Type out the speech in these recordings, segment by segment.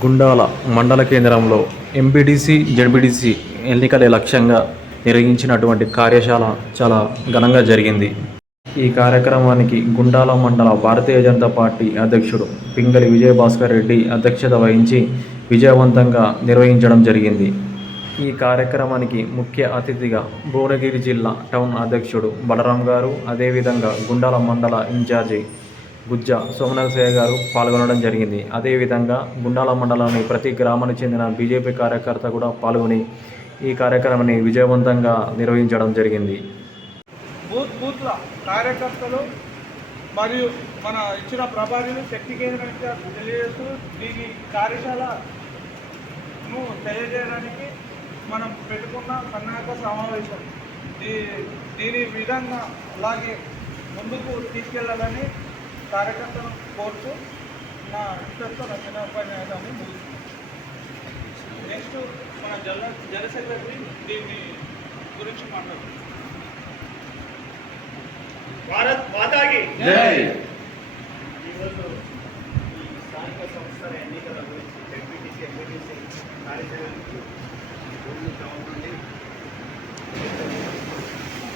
గుండాల మండల కేంద్రంలో MPDC ZPTC ఎన్నికలే లక్ష్యంగా నిర్వహించినటువంటి కార్యశాల చాలా ఘనంగా జరిగింది. ఈ కార్యక్రమానికి గుండాల మండల భారతీయ జనతా పార్టీ అధ్యక్షుడు పింగళి విజయభాస్కర్ రెడ్డి అధ్యక్షత వహించి విజయవంతంగా నిర్వహించడం జరిగింది. ఈ కార్యక్రమానికి ముఖ్య అతిథిగా భువనగిరి జిల్లా టౌన్ అధ్యక్షుడు బలరాం గారు అదేవిధంగా గుండాల మండల ఇన్ఛార్జి గుజ్జ సోమనరసయ్య గారు పాల్గొనడం జరిగింది. అదేవిధంగా గుండాల మండలంలోని ప్రతి గ్రామానికి చెందిన బీజేపీ కార్యకర్త కూడా పాల్గొని ఈ కార్యక్రమాన్ని విజయవంతంగా నిర్వహించడం జరిగింది. బూత్ బూత్ల కార్యకర్తలు మరియు మన ఇచ్చిన ప్రభారీలు శక్తి కేంద్రంగా తెలియజేస్తూ దీని కార్యశాలను తెలియజేయడానికి మనం పెట్టుకున్న సన్నాహక సమావేశం. దీ దీని విధంగా అలాగే ముందుకు తీసుకెళ్ళాలని కార్యకర్తలను కోరుతూ నా ఇంతతో నా చిన్న ముగిస్తున్నాను నెక్స్ట్ మన జల జన సెక్రటరీ దీన్ని గురించి మాట్లాడుతున్నాం భారత్ మాతాకి జై. ఈరోజు ఈ స్థానిక సంస్థల ఎన్నికల గురించి ఎంపీటీసీ ఎంపీటీసీ కార్యక్రమానికి ఊళ్ళు టౌన్ నుండి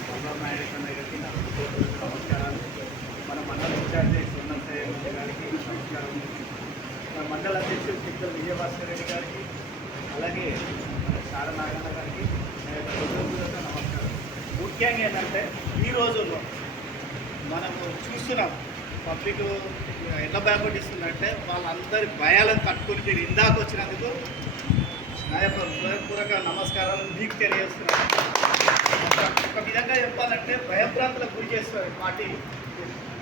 చంద్రబాబు నాయుడు గారికి నా హృదయపూర్వక నమస్కారాలు మన మండల ఇన్ఛార్జి సున్నం సేవ గారికి నమస్కారం మన మండల అధ్యక్షుడు చిక్కల విజయభాస్కర్ రెడ్డి గారికి అలాగే సార నాగన్న గారికి నా నమస్కారం. ముఖ్యంగా ఏంటంటే ఈ రోజుల్లో మనము చూస్తున్నాం పబ్లిక్ ఎట్లా భయపడిస్తుందంటే వాళ్ళందరి భయాలను తట్టుకుని మీరు ఇందాక వచ్చినందుకు నా యొక్క హృదయపూర్వక నమస్కారాలు మీకు తెలియజేస్తున్నాను. ఒక- విధంగా చెప్పాలంటే భయభ్రాంతులకు గురి చేస్తారు ఈ పార్టీ.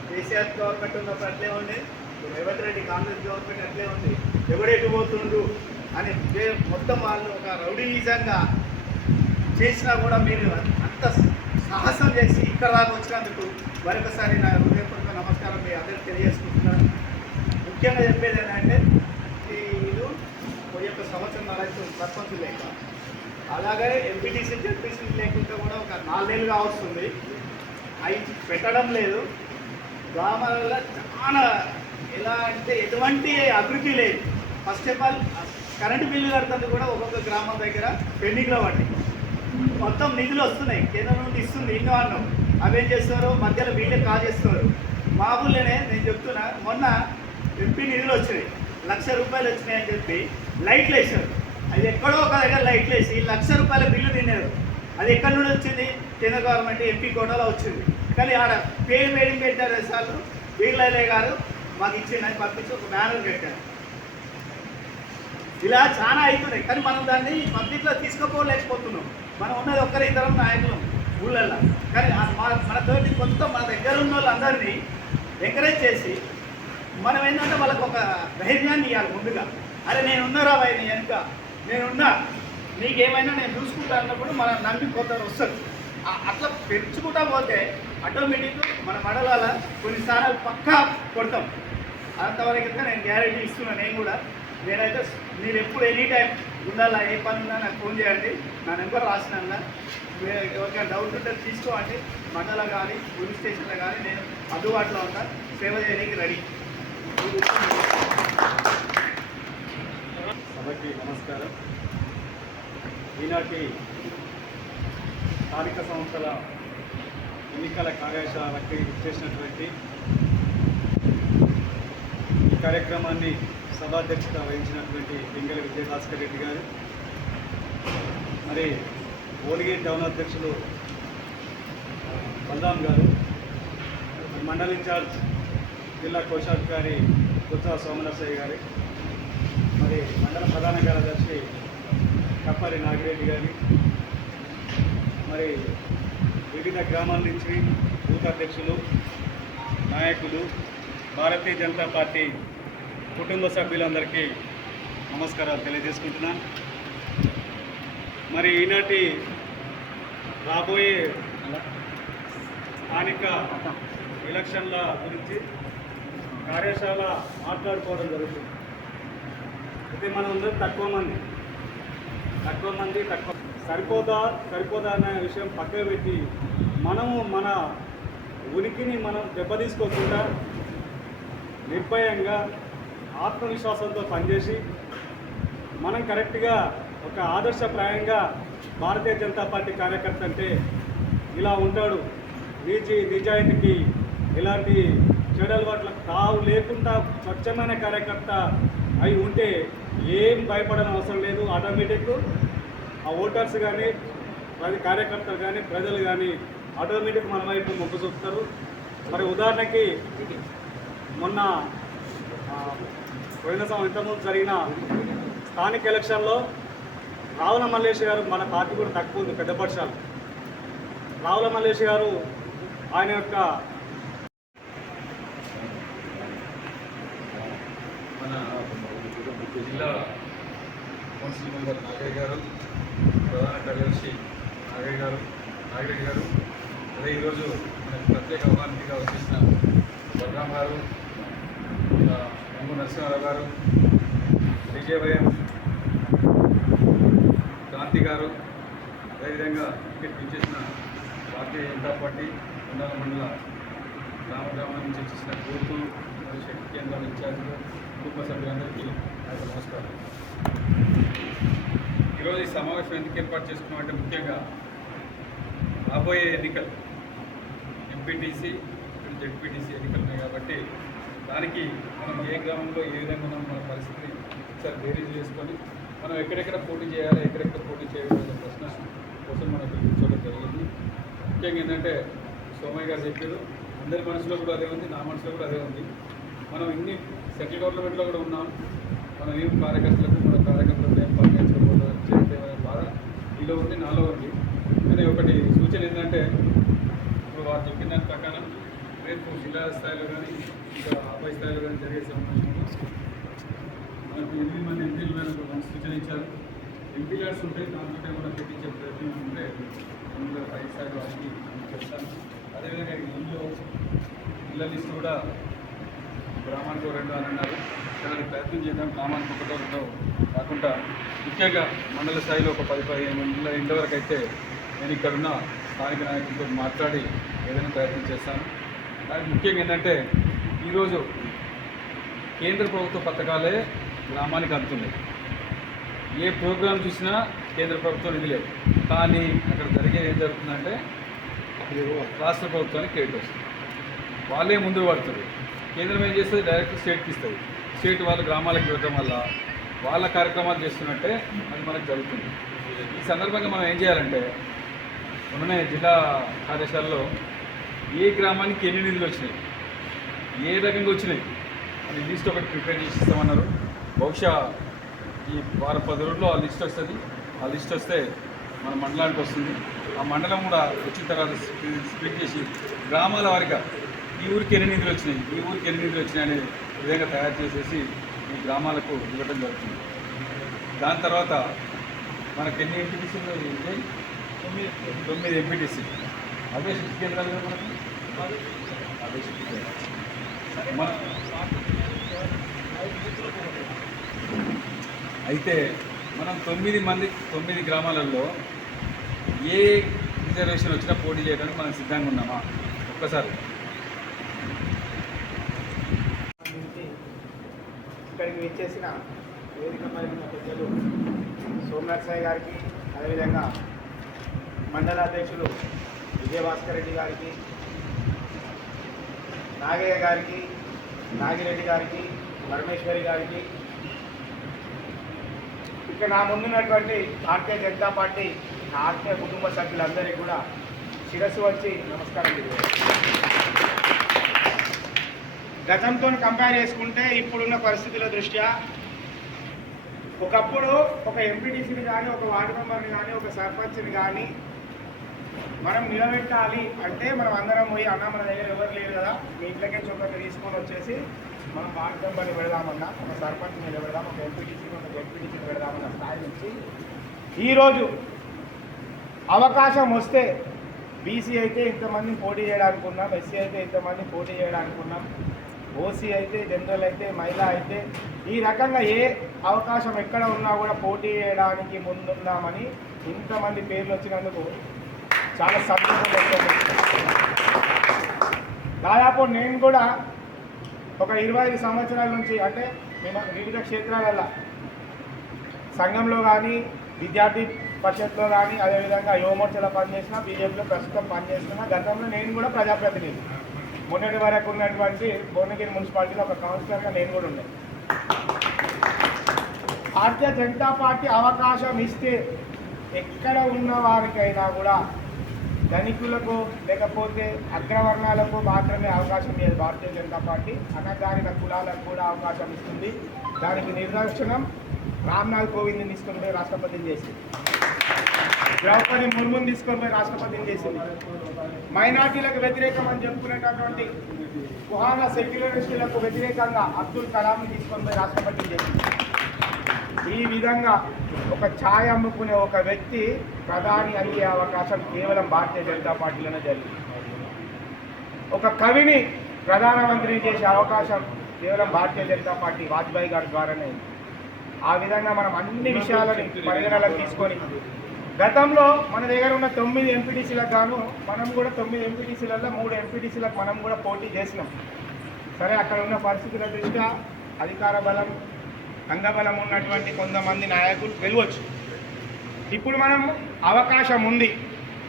కేసీఆర్ గవర్నమెంట్ ఉన్నప్పుడు అట్లే రేవంత్ రెడ్డి కాంగ్రెస్ గవర్నమెంట్ అట్లే ఉంది. ఎవడెటు పోతుండు అని మొత్తం వాళ్ళు ఒక రౌడీజంగా చేసినా కూడా మీరు అంత సాహసం చేసి ఇక్కడ దాకా వచ్చినందుకు మరొకసారి నా హృదయపూర్వక నమస్కారం మీ అందరికీ తెలియజేసుకుంటున్నాను ముఖ్యంగా చెప్పేది ఏంటంటే వీళ్ళు ఈ యొక్క సంవత్సరం నాలుగు సర్పంచ్ లేక అలాగే ఎంపీటీసీ జెడ్పీసీ లేకుండా కూడా ఒక నాలుగేళ్ళుగా వస్తుంది. అవి పెట్టడం లేదు. గ్రామాలలో చాలా ఎలా అంటే ఎటువంటి అభివృద్ధి లేదు. First of all current bill కడుతుంది కూడా ఒక్కొక్క గ్రామం దగ్గర పెండింగ్లో పట్టి మొత్తం నిధులు వస్తున్నాయి. కేంద్రం నుండి ఇస్తుంది ఇన్నో అన్నం. అవేం చేస్తున్నారు మధ్యలో వీళ్ళే కాజేస్తున్నారు మా ఊళ్ళోనే నేను చెప్తున్నా మొన్న ఎంపీ నిధులు వచ్చినాయి. లక్ష రూపాయలు వచ్చినాయి అని చెప్పి లైట్లు వేసారు అది ఎక్కడో ఒక దగ్గర లైట్లు వేసి లక్ష రూపాయల బిల్లు తిన్నారు అది ఎక్కడి నుండి వచ్చింది? కేంద్ర గవర్నమెంట్ ఎంపీ కోటాలో వచ్చింది. కానీ ఆడ పేరు మేడింగ్ పెట్టారు సార్లు వీళ్ళలే గారు. మాకు ఇచ్చిందని పంపించి ఒక బ్యానర్ పెట్టారు ఇలా చాలా అవుతున్నాయి. కానీ మనం దాన్ని పబ్లిక్లో తీసుకుపోలేకపోతున్నాం. మనం ఉన్నది ఒక్కరి ఇద్దరం నాయకులు ఊళ్ళల్లో. కానీ మన తోటి కొంత మన దగ్గర ఉన్న వాళ్ళందరినీ ఎంకరేజ్ చేసి మనం ఏంటంటే వాళ్ళకి ఒక ధైర్యాన్ని ఇవ్వాలి ముందుగా. అరే నేను ఉన్నారా భయ నీ వెనుక? నేనున్నా. నీకేమైనా నేను చూసుకుంటా అన్నప్పుడు మనం నమ్మి కొందరు వస్తారు. అట్లా పెంచుకుంటా పోతే ఆటోమేటిక్ మన మండలాల కొన్నిసార్లు పక్కా కొడతాం. అంతవరకు నేను గ్యారెంటీ ఇస్తున్నాను నేను కూడా. నేనైతే మీరు ఎప్పుడు ఎనీ టైం ఉండాలా ఏ పని ఉన్నా నాకు ఫోన్ చేయండి. నా నెంబర్ రాసినా ఎవరికైనా డౌట్ ఉంటే తీసుకోండి. మండలం కానీ పోలీస్ స్టేషన్లో కానీ నేను అందుబాటులో ఉన్నా. సేవ చేయడానికి రెడీ సభకి నమస్కారం. ఈనాటి స్థానిక సంస్థల ఎన్నికల కార్యశాలకి చేసినటువంటి ఈ కార్యక్రమాన్ని సభాధ్యక్షత వహించినటువంటి పింగళి విజయభాస్కర్ రెడ్డి గారు మరి ఓలిగేట్ టౌన్ అధ్యక్షులు బలరాం గారు మండల్ ఇన్ఛార్జ్ జిల్లా కోశాధికారి గుత్తా సోమనరసయ్య గారి మరి మండల ప్రధాన కార్యదర్శి కప్పరి నాగిరెడ్డి గారి మరి వివిధ గ్రామాల నుంచి బూత్ అధ్యక్షులు నాయకులు భారతీయ జనతా పార్టీ కుటుంబ సభ్యులందరికీ నమస్కారాలు తెలియజేసుకుంటున్నా. మరి ఈనాటి రాబోయే స్థానిక ఎలక్షన్ల గురించి కార్యశాల మాట్లాడుకోవడం జరుగుతుంది. అయితే మనం తక్కువ మంది తక్కువ మంది తక్కువ సరిపోదా సరిపోదా అనే విషయం పక్కన పెట్టి మనము మన ఉనికిని మనం దెబ్బతీసుకోకుండా నిర్భయంగా ఆత్మవిశ్వాసంతో పనిచేసి మనం కరెక్ట్గా ఒక ఆదర్శప్రాయంగా భారతీయ జనతా పార్టీ కార్యకర్త అంటే ఇలా ఉంటాడు. నీచి నిజాయితీకి ఇలాంటి చెడు అలవాట్లకు తావు లేకుండా స్వచ్ఛమైన కార్యకర్త అయి ఉంటే ఏం భయపడని అవసరం లేదు ఆటోమేటిక్ ఆ ఓటర్స్ కానీ ప్రతి కార్యకర్తలు కానీ ప్రజలు కానీ ఆటోమేటిక్ మన వైపు మొగ్గు చూపుతారు. మరి ఉదాహరణకి మొన్న పోయిన సంవత్సరం ఇంతకుముందు జరిగిన స్థానిక ఎలక్షన్లో రావుల మల్లేష్ గారు మన పార్టీ కూడా తక్కువ ఉంది పెద్ద పక్షాలు. రావుల మల్లేష్ గారు ఆయన యొక్క మన జిల్లా కౌన్సిల్ మెంబర్ నాగయ్య గారు ప్రధాన కార్యదర్శి నాగయ్య గారు నాగిరెడ్డి గారు. అదే ఈరోజు మనకు ప్రత్యేక అవమానిగా వచ్చేసిన బలరాం గారు ఆ, నరసింహారావు గారు విజయవయం క్రాంతి గారు అదేవిధంగా టికెట్ ఇచ్చేసిన భారతీయ జనతా పార్టీ మండల మండల గ్రామ గ్రామం నుంచి వచ్చేసిన కోర్టు మరియు శక్తి కేంద్రాల ఇన్ఛార్జీలు కుటుంబ సభ్యులందరికీ నా నమస్కారం. ఈరోజు ఈ సమావేశం ఎందుకు ఏర్పాటు చేసుకున్నామంటే ముఖ్యంగా రాబోయే ఎన్నికలు ఎంపీటీసీ జెడ్పీటీసీ ఎన్నికలు ఉన్నాయి కాబట్టి దానికి మనం ఏ గ్రామంలో ఏ విధంగా మనం మన పరిస్థితిని ఒకసారి బేరీజ్ చేసుకొని మనం ఎక్కడెక్కడ పోటీ చేయాలి ఎక్కడెక్కడ పోటీ చేయాలనే ప్రశ్న కోసం మనం కూర్చోవడం జరిగింది. ముఖ్యంగా ఏంటంటే సోమయ్య గారు చెప్పారు అందరి మనసులో కూడా అదే ఉంది నా మనసులో కూడా అదే ఉంది. మనం ఇన్ని సెంట్రల్ గవర్నమెంట్లో కూడా ఉన్నాం మనం ఏం కార్యకర్తలకు మన కార్యకర్తలకు ఏం పనిచేసుకోకూడదు చేస్తే బాధ నీలో ఉంది నాలో ఉంది కానీ ఒకటి సూచన ఏంటంటే ఇప్పుడు వారు చెప్పిన దాని ప్రకారం రేపు జిల్లా స్థాయిలో కానీ ఇంకా ఆపై స్థాయిలో కానీ జరిగే సమావేశంలో మనకు ఎనిమిది మంది ఎంపీలు మీద మంచి సూచన ఇచ్చారు ఎంపీ గార్డ్స్ ఉంటే దాంట్లో కూడా పెట్టించే ప్రయత్నం ఉంటే అందులో పై స్థాయి వారికి చెప్తాను అదేవిధంగా ఇల్లు ఇళ్ళ లిస్ట్ కూడా గ్రామానికి రెండు అని అన్నారు. దానికి ప్రయత్నం చేద్దాం. గ్రామానికి ఒకటో రెండో కాకుండా ముఖ్యంగా మండల స్థాయిలో ఒక పది పదిహేను మండల ఇంటి వరకు అయితే నేను ఇక్కడున్న స్థానిక నాయకులతో మాట్లాడి ఏదైనా ప్రయత్నం చేస్తాను. దానికి ముఖ్యంగా ఏంటంటే ఈరోజు కేంద్ర ప్రభుత్వ పథకాలే గ్రామానికి అందుతున్నాయి. ఏ ప్రోగ్రాం చూసినా కేంద్ర ప్రభుత్వం ఇది లేదు కానీ అక్కడ జరిగే ఏం జరుగుతుందంటే రాష్ట్ర ప్రభుత్వానికి క్రెడిట్ వస్తుంది. వాళ్ళే ముందు పడుతుంది కేంద్రం ఏం చేస్తుంది? డైరెక్ట్ స్టేట్కి ఇస్తుంది. స్టేట్ వాళ్ళు గ్రామాలకు ఇవ్వడం వల్ల వాళ్ళ కార్యక్రమాలు చేస్తున్నట్టే అది మనకు జరుగుతుంది. ఈ సందర్భంగా మనం ఏం చేయాలంటే మొన్ననే జిల్లా కార్యశాలలో ఏ గ్రామానికి ఎన్ని నిధులు వచ్చినాయి? ఏ రకంగా వచ్చినాయి? అని లిస్ట్ ఒకటి ప్రిపేర్ చేసి ఇస్తామన్నారు. బహుశా ఈ వారం పది రోజుల్లో ఆ లిస్ట్ వస్తుంది. ఆ లిస్ట్ వస్తే మన మండలానికి వస్తుంది. ఆ మండలం కూడా వచ్చిన తర్వాత స్ప్లి- స్ప్లిట్ చేసి గ్రామాల వారిగా ఈ ఊరికి ఎన్ని నిధులు వచ్చినాయి? ఈ ఊరికి ఎన్ని నిధులు వచ్చినాయి అనే విధంగా తయారు చేసేసి ఈ గ్రామాలకు ఇవ్వడం జరుగుతుంది. దాని తర్వాత మనకి ఎన్ని ఎంపీటీసీ ఉన్నాయి? తొమ్మిది తొమ్మిది ఎంపీటీసీ. అవే శక్తి కేంద్రాలు అదే అవే శక్తి అయితే మనం తొమ్మిది మంది తొమ్మిది గ్రామాలలో ఏ రిజర్వేషన్ వచ్చినా పోటీ చేయడానికి మనం సిద్ధంగా ఉన్నామా? ఒక్కసారి. నేను విచ్చేసిన వేదిక పైన ఉన్న సోమనాథ్ సాయి గారికి అదేవిధంగా మండల అధ్యక్షులు విజయభాస్కర్ రెడ్డి గారికి నాగయ్య గారికి నాగిరెడ్డి గారికి పరమేశ్వరి గారికి ఇక్కడ నా ముందున్నటువంటి భారతీయ జనతా పార్టీ నా ఆత్మీయ కుటుంబ సభ్యులందరికీ కూడా శిరస్సు వచ్చి నమస్కారం తెలియజేస్తాను గతంతో కంపేర్ చేసుకుంటే ఇప్పుడున్న పరిస్థితుల దృష్ట్యా ఒకప్పుడు ఒక ఎంపీటీసీని కానీ ఒక వార్డు మెంబర్ని కానీ ఒక సర్పంచ్ని కానీ మనం నిలబెట్టాలి అంటే మనం అందరం పోయి అన్న మన దగ్గర ఎవరు లేరు కదా మీ ఇంట్లోకే చొక్కటి తీసుకొని వచ్చేసి మనం వార్డు మెంబర్ని పెడదామన్నా ఒక సర్పంచ్ని నిలబెడదాం ఒక ఎంపీటీసీని ఒక ఎంపీటీసీని పెడదామన్న స్థాయి నుంచి ఈరోజు అవకాశం వస్తే బీసీ అయితే ఇంతమంది పోటీ చేయడానికి ఉన్నాం ఎస్సీ అయితే ఇంతమంది పోటీ చేయడానికి ఉన్నాం ఓసీ అయితే జనరల్ అయితే మహిళ అయితే ఈ రకంగా ఏ అవకాశం ఎక్కడ ఉన్నా కూడా పోటీ చేయడానికి ముందున్నామని ఇంతమంది పేర్లు వచ్చినందుకు చాలా సంతోషం దాదాపు నేను కూడా ఒక ఇరవై ఐదు సంవత్సరాల నుంచి అంటే నేను వివిధ క్షేత్రాలలో సంఘంలో కానీ విద్యార్థి పరిషత్లో కానీ అదేవిధంగా యువమోర్చలో పనిచేసిన బీజేపీలో ప్రస్తుతం పనిచేస్తున్నా గతంలో నేను కూడా ప్రజాప్రతినిధి. మొన్నటి వరకు ఉన్నటువంటి భువనగిరి మున్సిపాలిటీలో ఒక కౌన్సిలర్గా నేను కూడా ఉండే భారతీయ జనతా పార్టీ అవకాశం ఇస్తే ఎక్కడ ఉన్న వారికైనా కూడా ధనికులకు లేకపోతే అగ్రవర్ణాలకు మాత్రమే అవకాశం లేదు భారతీయ జనతా పార్టీ. అన్నదారిన కులాలకు కూడా అవకాశం ఇస్తుంది. దానికి నిదర్శనం రామ్నాథ్ కోవింద్ని ఇస్తుంటే రాష్ట్రపతిని చేసింది. ద్రౌపది ముర్ముని తీసుకొని పోయి రాష్ట్రపతిని చేసింది? మైనార్టీలకు వ్యతిరేకం అని చెప్పుకునేటటువంటి కుహానా సెక్యులరిస్టులకు వ్యతిరేకంగా అబ్దుల్ కలాంని తీసుకొని పోయి రాష్ట్రపతిని చేసింది? ఈ విధంగా ఒక ఛాయ్ అమ్ముకునే ఒక వ్యక్తి ప్రధాని అయ్యే అవకాశం కేవలం భారతీయ జనతా పార్టీలోనే జరిగింది. ఒక కవిని ప్రధానమంత్రిని చేసే అవకాశం కేవలం భారతీయ జనతా పార్టీ వాజ్పేయి గారి ద్వారానే ఆ విధంగా మనం అన్ని విషయాలని పరిగణలోకి తీసుకొని గతంలో మన దగ్గర ఉన్న తొమ్మిది ఎంపీటీసీలకు గాను మనం కూడా తొమ్మిది ఎంపీటీసీలలో మూడు ఎంపీటీసీలకు మనం కూడా పోటీ చేసినాం. సరే అక్కడ ఉన్న పరిస్థితుల దృష్ట్యా అధికార బలం అంగబలం ఉన్నటువంటి కొంతమంది నాయకులు వెళ్ళవచ్చు ఇప్పుడు మనం అవకాశం ఉంది.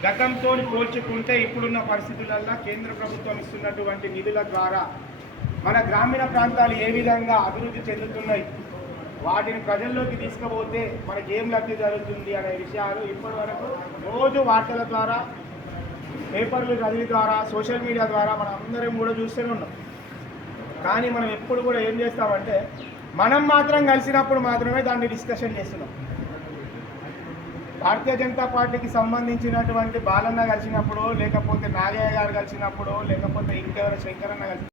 గతంతో పోల్చుకుంటే ఇప్పుడున్న పరిస్థితులల్లో కేంద్ర ప్రభుత్వం ఇస్తున్నటువంటి నిధుల ద్వారా మన గ్రామీణ ప్రాంతాలు ఏ విధంగా అభివృద్ధి చెందుతున్నాయి? వాటిని ప్రజల్లోకి తీసుకుపోతే మనకి ఏం లబ్ధి జరుగుతుంది అనే విషయాలు ఇప్పటి వరకు రోజు వార్తల ద్వారా పేపర్లు చదివి ద్వారా సోషల్ మీడియా ద్వారా మనం అందరం కూడా చూస్తూనే ఉన్నాం. కానీ మనం ఎప్పుడు కూడా ఏం చేస్తామంటే మనం మాత్రం కలిసినప్పుడు మాత్రమే దాన్ని డిస్కషన్ చేస్తున్నాం. భారతీయ జనతా పార్టీకి సంబంధించినటువంటి బాలన్న కలిసినప్పుడు లేకపోతే నాగయ్య గారు కలిసినప్పుడు లేకపోతే ఇంకెవరు శంకరన్న కలిసి